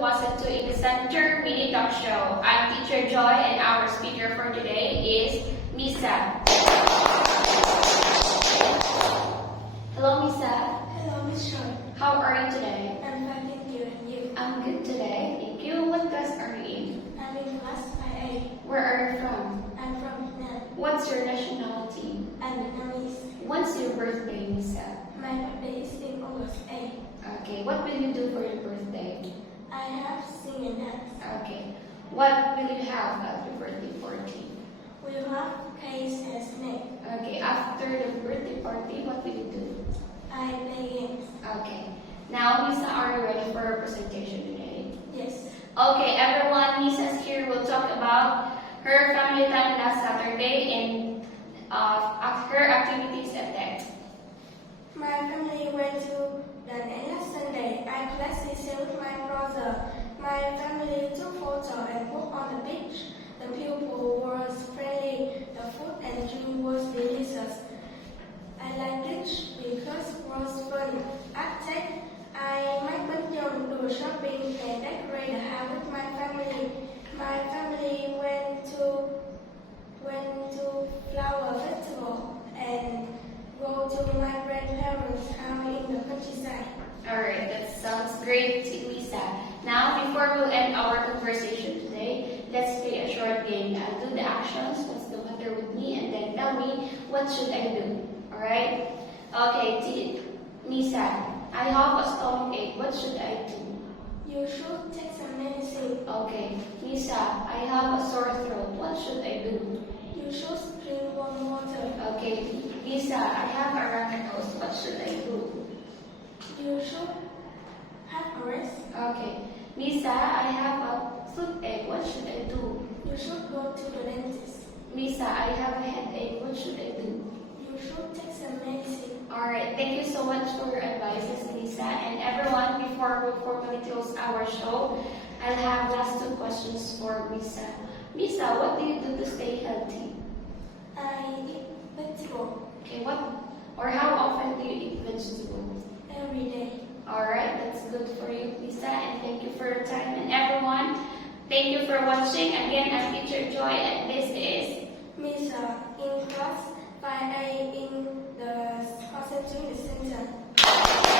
Wasn't to in the Center Mini Talk Show. I'm Teacher Joy and our speaker for today is Misa. Hello Misa. Hello, Miss Joy. How are you today? I'm fine, thank you. And you? I'm good today. Thank you. What class are you in? I'm in class 5A. Where are you from? I'm from Vietnam. What's your nationality? I'm Vietnamese. What's your birthday, Misa? My birthday is in August 8. Okay, what will you do for your birthday? I have sing and dance. Okay, what will you have at your birthday party? We'll have cakes and snake. Okay, after the birthday party, what will you do? I play games. Okay, now Misa, are you ready for our presentation today? Yes. Okay, everyone, Misa's here will talk about her family time last Saturday and her activities at that. My family went to Dan last Sunday. I collected sail with my brother. My family took photos and walked on the beach. The people was friendly. The food and drink was delicious. I like beach because it was fun. After I might do shopping and decorate the house with my family. My family went to flower festival and go to my grandparents' house in the countryside. Alright, that sounds great, Lisa. Now, before we end our conversation today, let's play a short game. I'll do the actions, what's the matter with me, and then tell me what should I do. Alright? Okay, Lisa, I have a stomachache. What should I do? You should take some medicine. Okay, Lisa, I have a sore throat. What should I do? You should drink warm water. Okay, Lisa, I have a runny nose. What should I do? You should have a rest. Okay, Lisa, I have a toothache. What should I do? You should go to the dentist. Lisa, I have a headache. What should I do? You should take some medicine. Alright, thank you so much for your advices, Lisa. And everyone, before we formally close our show, I'll have last two questions for Lisa. Lisa, what do you do to stay healthy? I eat vegetable Okay, how often do you eat vegetables? every day. Alright, that's good for you, Lisa, and thank you for your time. And everyone, thank you for watching. Again, I'm Teacher Joy, and this is Misa in class 5A in the Center.